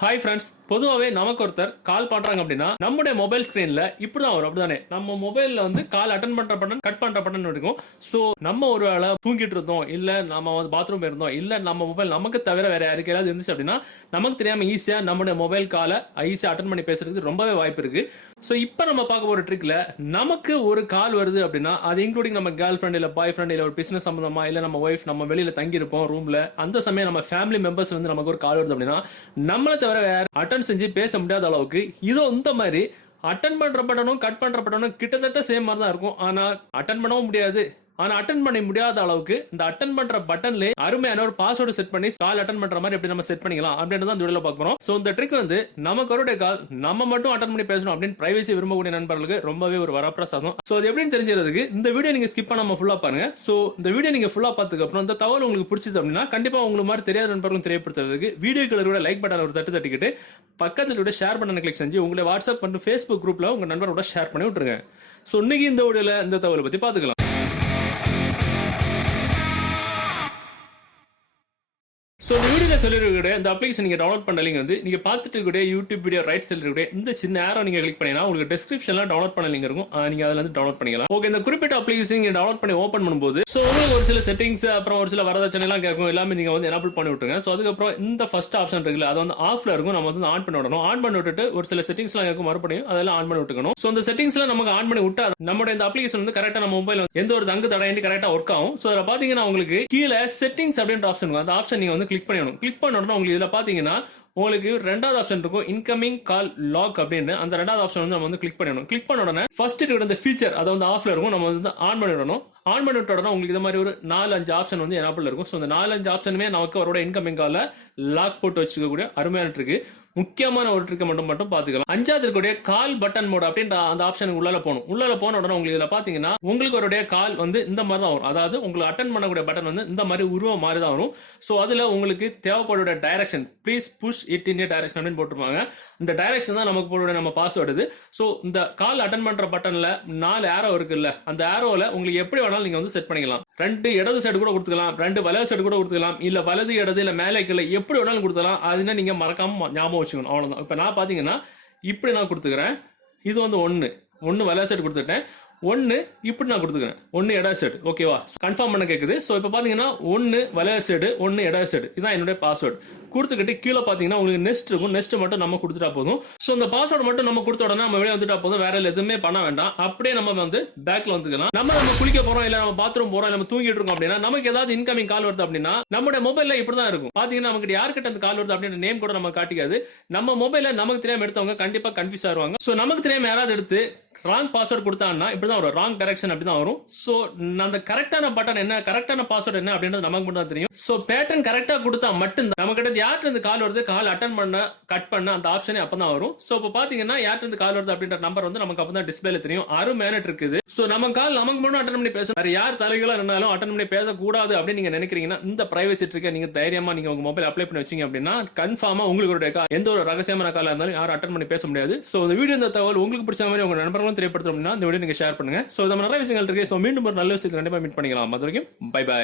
Hi friends, பொதுவாகவே நமக்கு ஒருத்தர் கால் பண்றாங்க அப்படின்னா நம்முடைய மொபைல் ஸ்கிரீன்ல இப்படிதான் வரும். அப்படிதானே நம்ம மொபைல்ல வந்து கால் அட்டன் பண்ற பட்டன், கட் பண்ற பட்டன் இருக்கும். ஸோ நம்ம ஒரு வேளை தூங்கிட்டு இருந்தோம், இல்ல நம்ம வந்து பாத்ரூம் இருந்தோம், இல்ல நம்ம மொபைல் நமக்கு தவிர வேற யாருக்கையாவது இருந்துச்சு அப்படின்னா நமக்கு தெரியாம ஈஸியா நம்முடைய மொபைல் காலை ஈஸியா அட்டன் பண்ணி பேசுறதுக்கு ரொம்பவே வாய்ப்பு இருக்கு. ஸோ இப்போ நம்ம பார்க்க போற ட்ரிக்ல நமக்கு ஒரு கால் வருது அப்படின்னா அது இன்க்ளூடிங் நம்ம கேர்ள் ஃப்ரெண்ட் இல்ல பாய் ஃப்ரெண்ட் இல்ல ஒரு பிசினஸ் சம்பந்தமா இல்ல நம்ம ஒய்ஃப் நம்ம வெளியில தங்கி இருப்போம் ரூம்ல, அந்த சமயம் நம்ம ஃபேமிலி மெம்பர்ஸ் வந்து நமக்கு ஒரு கால் வருது அப்படின்னா நம்மளை தவிர வேற அட்டன் செஞ்சு பேச முடியாத அளவுக்கு இதோ இந்த மாதிரி அட்டன் பண்ற பட்டனும் கட் பண்ற பட்டனும் கிட்டத்தட்ட சேம் மாதிரி தான் இருக்கும். ஆனா அட்டன் பண்ணவும் முடியாது, ஆனா அட்டன் பண்ண முடியாத அளவுக்கு இந்த அட்டன் பண்ற பட்டன்ல அருமையான ஒரு பாஸ்வேர்டு செட் பண்ணி கால் அட்டன் பண்ற மாதிரி எப்படி நம்ம செட் பண்ணிக்கலாம் அப்படின்னு தான் இந்த வீடியோல பார்க்க போறோம். சோ இந்த ட்ரிக் வந்து நமக்கு ஒரு கால் நம்ம மட்டும் அட்டன் பண்ணி பேசணும் அப்படின்னு பிரைவசி விரும்பக்கூடிய நண்பர்களுக்கு ரொம்பவே ஒரு வரப்பிரசாதம். சோ அது எப்படின்னு தெரிஞ்சுக்கிறதுக்கு இந்த வீடியோ நீங்க ஸ்கிப் பண்ணாம ஃபுல்லா பாருங்க. சோ இந்த வீடியோ நீங்க ஃபுல்லா பார்த்ததுக்கு அப்புறம் இந்த தகவல் உங்களுக்கு பிடிச்சது அப்படின்னா கண்டிப்பா உங்களுக்கு மாதிரி தெரியாத நண்பர்களும் தெரியப்படுத்துறதுக்கு வீடியோக்களோட லைக் பட்டன் ஒரு தட்டு தட்டிக்கிட்டு பக்கத்துல கூட ஷேர் பட்டனை கிளிக் செஞ்சு உங்களை வாட்ஸ்அப் மற்றும் ஃபேஸ்புக் குரூப்ல உங்க நண்பரோட ஷேர் பண்ணி விட்டுருங்க. சோ இன்னைக்கு இந்த வீடியோல இந்த தகவலை பத்தி பாத்துக்கலாம். ஸோ இந்த வீடியோவில் சொல்லிருக்கக்கூடிய இந்த அப்ளிகேஷன் நீங்கள் டவுன்லோட் பண்ண லிங்க் வந்து நீங்கள் பார்த்துட்டு இருக்கக்கூடிய யூடியூப் வீடியோ ரைட் சைடில் இருக்கக்கூடிய இந்த சின்ன ஆரோ நீங்கள் கிளிக் பண்ணினா உங்களுக்கு டிஸ்கிரிப்ஷனில் டவுன்லோட் பண்ண லிங்க் இருக்கும், நீங்கள் அதில் வந்து டவுன்லோட் பண்ணிக்கலாம். ஓகே, இந்த குறிப்பிட்ட அப்ளிகேஷன் நீங்கள் டவுன்லோட் பண்ணி ஓப்பன் பண்ணும்போது ஸோ உங்களுக்கு ஒரு சில செட்டிங்ஸ் அப்புறம் ஒரு சில வரதட்சணை எல்லாம் கேட்கும், எல்லாமே நீங்கள் வந்து எனபிள் பண்ணி விட்டுருங்க. ஸோ அதுக்கப்புறம் இந்த ஃபர்ஸ்ட் ஆப்ஷன் இருக்குல்ல அது வந்து ஆஃப்ல இருக்கும், நம்ம வந்து ஆன் பண்ணி விடணும். ஆன் பண்ணி விட்டுட்டு ஒரு சில செட்டிங்ஸ்லாம் கேட்கும், மறுபடியும் அதெல்லாம் ஆன் பண்ணி விட்டுக்கணும். ஸோ அந்த செட்டிங்ஸ்லாம் நமக்கு ஆன் பண்ணி விட்டா நம்மளோட இந்த அப்ளிகேஷன் வந்து கரெக்டாக நம்ம மொபைல் எந்த ஒரு தங்கு தடையின்றி கரெக்டாக ஒர்க் ஆகும். ஸோ அதில் பார்த்தீங்கன்னா உங்களுக்கு கீழே செட்டிங்ஸ் அப்படின்ற ஆப்ஷன் இருக்கும், அந்த ஆப்ஷன் நீங்கள் வந்து கிளிக் பண்ணணும். கிளிக் பண்ண உடனே உங்களுக்கு இதுல பாத்தீங்கன்னா உங்களுக்கு ரெண்டாவது ஆப்ஷன் இருக்கும், இன்கமிங் கால் லாக் அப்படின்னு. அந்த ரெண்டாவது ஆப்ஷன் வந்து நம்ம வந்து கிளிக் பண்ணணும். கிளிக் பண்ண உடனே ஃபர்ஸ்ட் இருக்கிற அந்த ஃபீச்சர் அதை வந்து ஆஃப்ல இருக்கும், நம்ம வந்து ஆன் பண்ணிடணும். ஆன் பண்ணி விட்ட உடனே உங்களுக்கு இது மாதிரி ஒரு 4-5 ஆப்ஷன் வந்து எனபிள் இருக்கும். ஸோ இந்த 4-5 ஆப்ஷனுமே நமக்கு அவரோட இன்கமிங் கால லாக் போட்டு வச்சுக்கக்கூடிய அருமையான ட்ரிக். முக்கியமான ஒரு ட்ரிக் மட்டும் பாத்துக்கலாம். அஞ்சாவது இருக்கக்கூடிய கால் பட்டன் மோட் அப்படின்ற அந்த ஆப்ஷனுக்கு உள்ளால போகணும். உள்ளால போன உடனே உங்களுக்கு இதுல பாத்தீங்கன்னா உங்களுக்கு ஒரு கால் வந்து இந்த மாதிரி தான் வரும். அதாவது உங்களுக்கு அட்டன் பண்ணக்கூடிய பட்டன் வந்து இந்த மாதிரி உருவம் மாதிரி தான் வரும். ஸோ அதுல உங்களுக்கு தேவைப்பட direction please push it in direction அப்படின்னு போட்டுருப்பாங்க. இந்த டைரக்ஷன் தான் நமக்கு போட நம்ம பாஸ்வேர்டு. ஸோ இந்த கால் அட்டன் பண்ற பட்டன்ல 4 ஆரோ இருக்குல்ல, அந்த ஆரோல உங்களுக்கு எப்படி வேணாலும் நீங்க வந்து செட் பண்ணிக்கலாம். 2 இடது சைடு கூட கொடுத்துக்கலாம், 2 வலது சைடு கூட கொடுத்துக்கலாம், இல்ல வலது இடது இல்ல மேலே கீழே எப்படி வேணாலும் கொடுத்துக்கலாம். அதுனா நீங்க மறக்காம ஞாபகம் வச்சுக்கணும், அவ்வளவுதான். இப்ப நான் பாத்தீங்கன்னா இப்படி நான் கொடுத்துக்கிறேன், இது வந்து ஒன்னு வலது சைடு கொடுத்துட்டேன், ஒன்னு இப்படி நான் கொடுத்துக்கிறேன், ஒன்னு இடது சைடு. ஓகேவா, கன்ஃபார்ம் பண்ண கேக்குது. சோ இப்ப பாத்தீங்கன்னா ஒன்னு வலது சைடு ஒன்னு இடது சைடு, இதுதான் என்னுடைய பாஸ்வேர்டு. கொடுத்துக்கிட்டு கீழே பாத்தீங்கன்னா உங்களுக்கு நெக்ஸ்ட் இருக்கும், நெக்ஸ்ட் மட்டும் நம்ம கொடுத்துட்டா போதும். சோ இந்த பாஸ்வேர்டு மட்டும் நம்ம கொடுத்த உடனே நம்ம வெளியே வந்துட்டா போதும், வேற எதுவுமே பண்ண வேண்டாம். அப்படியே நம்ம வந்து பேக்ல வந்துக்கலாம். நம்ம குளிக்க போறோம் இல்ல நம்ம பாத்ரூம் போறோம், நம்ம தூங்கிட்டு இருக்கோம் அப்படின்னா நமக்கு ஏதாவது இன்கமிங் கால் வருது அப்படின்னா நம்மளுடைய மொபைல்ல இப்படிதான் இருக்கும். பாத்தீங்கன்னா நமக்கு யார்கிட்ட அந்த கால் வருது அப்படின்ற நேம் கூட நம்ம காட்டிக்காது. நம்ம மொபைல்ல நமக்கு தெரியாம எடுத்தவங்க கண்டிப்பா கன்ஃபியூஸ் ஆயிருவாங்க. சோ நமக்கு தெரியாம யாராவது எடுத்து ராங் பாஸ்வேர்ட் கொடுத்தாங்கன்னா இப்படிதான் வரும், ராங் டைரக்ஷன் அப்படிதான் வரும். சோ அந்த கரெக்டான பட்டன் என்ன, கரெக்டான பாஸ்வேர்ட் என்ன அப்படின்றது நமக்கு மட்டும் தான் தெரியும். சோ பேட்டர்ன் கரெக்டா கொடுத்தா மட்டும் நம்ம கிட்ட யார்கிட்ட இருந்து கால் வருது, கால் அட்டன் பண்ண கட் பண்ண அந்த ஆப்ஷனே அப்பதான் வரும். சோ இப்ப பாத்தீங்கன்னா யார்கிட்ட இருந்து கால் வருது அப்படின்ற நம்பர் வந்து நமக்கு அப்பதான் டிஸ்பிளேல தெரியும். அருமையான ட்ரிக் இது. சோ நம்ம கால் நமக்கு மட்டும் அட்டன் பண்ணி பேச, வேற யார் தலைகளா இருந்தாலும் அட்டன் பண்ணி பேசக்கூடாது அப்படின்னு நீங்க நினைக்கிறீங்கன்னா இந்த பிரைவசி ட்ரிக்கை நீங்க தைரியமா நீங்க உங்க மொபைல் அப்ளை பண்ணி வச்சீங்க அப்படின்னா கன்ஃபார்மா உங்களுக்கு எந்த ஒரு ரகசியமான காலா இருந்தாலும் யாரும் அட்டன் பண்ணி பேச முடியாது. சோ இந்த வீடியோ இந்த தகவல் உங்களுக்கு பிடிச்ச மாதிரி உங்க நண்பர்களும் தெரியப்படுத்தணும் அப்படின்னா இந்த வீடியோ நீங்க ஷேர் பண்ணுங்க. சோ நம்ம நிறைய விஷயங்கள் இருக்கு. சோ மீண்டும் ஒரு நல்ல விஷயத்தை கண்டிப்பா மீட் பண்ணிக்கலாம். அது வரைக்கும் பை பை.